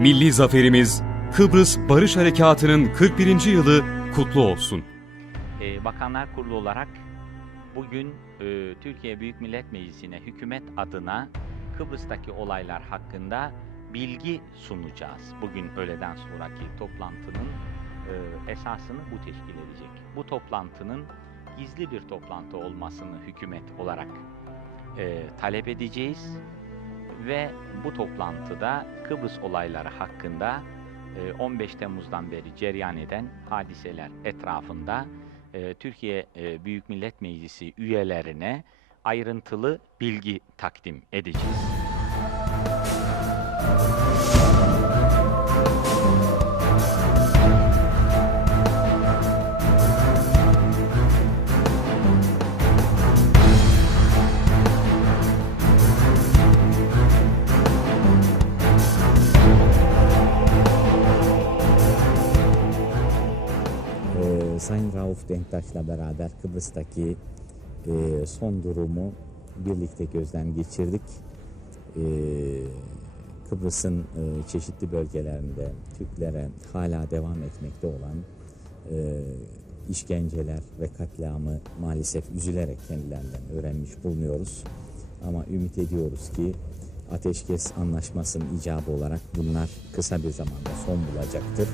Milli zaferimiz Kıbrıs Barış Harekatı'nın 41. yılı kutlu olsun. Ee, Bakanlar Kurulu olarak bugün e, Türkiye Büyük Millet Meclisi'ne hükümet adına Kıbrıs'taki olaylar hakkında bilgi sunacağız. Bugün öğleden sonraki toplantının e, esasını bu teşkil edecek. Bu toplantının gizli bir toplantı olmasını hükümet olarak e, talep edeceğiz ve bu toplantıda Kıbrıs olayları hakkında e, 15 Temmuz'dan beri cereyan eden hadiseler etrafında e, Türkiye e, Büyük Millet Meclisi üyelerine ayrıntılı bilgi takdim edeceğiz. Sayın Rauf Denktaş'la beraber Kıbrıs'taki e, son durumu birlikte gözden geçirdik. Ee, Kıbrıs'ın e, çeşitli bölgelerinde Türklere hala devam etmekte olan e, işkenceler ve katliamı maalesef üzülerek kendilerinden öğrenmiş bulunuyoruz. Ama ümit ediyoruz ki ateşkes anlaşmasının icabı olarak bunlar kısa bir zamanda son bulacaktır.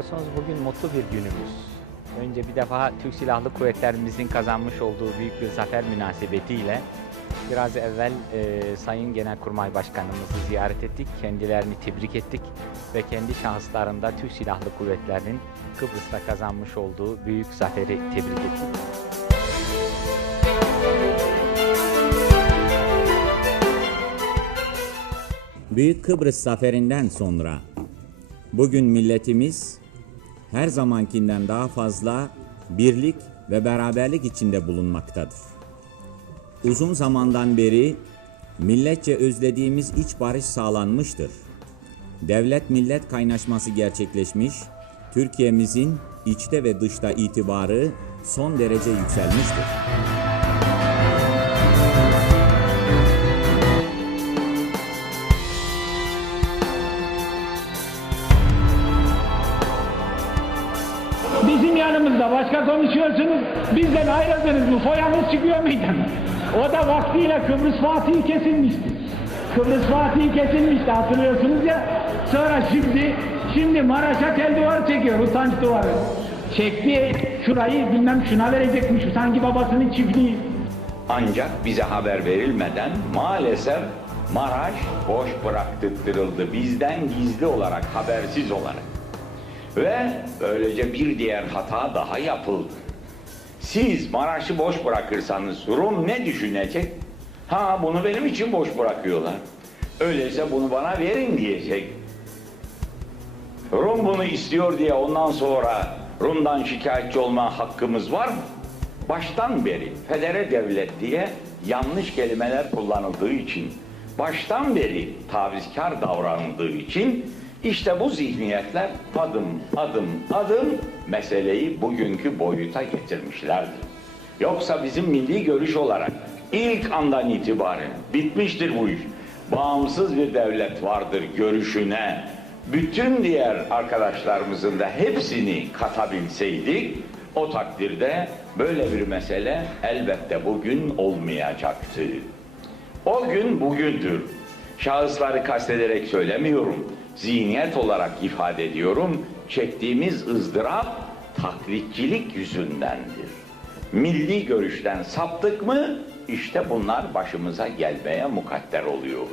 Biliyorsunuz bugün mutlu bir günümüz. Önce bir defa Türk Silahlı Kuvvetlerimizin kazanmış olduğu büyük bir zafer münasebetiyle biraz evvel e, Sayın Genelkurmay Başkanımızı ziyaret ettik. Kendilerini tebrik ettik ve kendi şahıslarında Türk Silahlı Kuvvetleri'nin Kıbrıs'ta kazanmış olduğu büyük zaferi tebrik ettik. Büyük Kıbrıs Zaferi'nden sonra bugün milletimiz her zamankinden daha fazla birlik ve beraberlik içinde bulunmaktadır. Uzun zamandan beri milletçe özlediğimiz iç barış sağlanmıştır. Devlet millet kaynaşması gerçekleşmiş, Türkiye'mizin içte ve dışta itibarı son derece yükselmiştir. Bizim yanımızda başka konuşuyorsunuz, bizden ayrıldınız mı? Foyanız çıkıyor meydana. O da vaktiyle Kıbrıs Fatih'i kesilmişti. Kıbrıs Fatih'i kesilmişti hatırlıyorsunuz ya. Sonra şimdi, şimdi Maraş'a tel duvar çekiyor, utanç duvarı. Çekti şurayı bilmem şuna verecekmiş, sanki babasının çiftliği. Ancak bize haber verilmeden maalesef Maraş boş bıraktırıldı. Bizden gizli olarak, habersiz olarak. Ve böylece bir diğer hata daha yapıldı. Siz Maraş'ı boş bırakırsanız Rum ne düşünecek? Ha bunu benim için boş bırakıyorlar. Öyleyse bunu bana verin diyecek. Rum bunu istiyor diye ondan sonra Rum'dan şikayetçi olma hakkımız var mı? Baştan beri federe devlet diye yanlış kelimeler kullanıldığı için, baştan beri tavizkar davranıldığı için işte bu zihniyetler adım adım adım meseleyi bugünkü boyuta getirmişlerdir. Yoksa bizim milli görüş olarak ilk andan itibaren bitmiştir bu iş. Bağımsız bir devlet vardır görüşüne bütün diğer arkadaşlarımızın da hepsini katabilseydik o takdirde böyle bir mesele elbette bugün olmayacaktı. O gün bugündür. Şahısları kastederek söylemiyorum. Zihniyet olarak ifade ediyorum. Çektiğimiz ızdırap taklitçilik yüzündendir. Milli görüşten saptık mı işte bunlar başımıza gelmeye mukadder oluyor.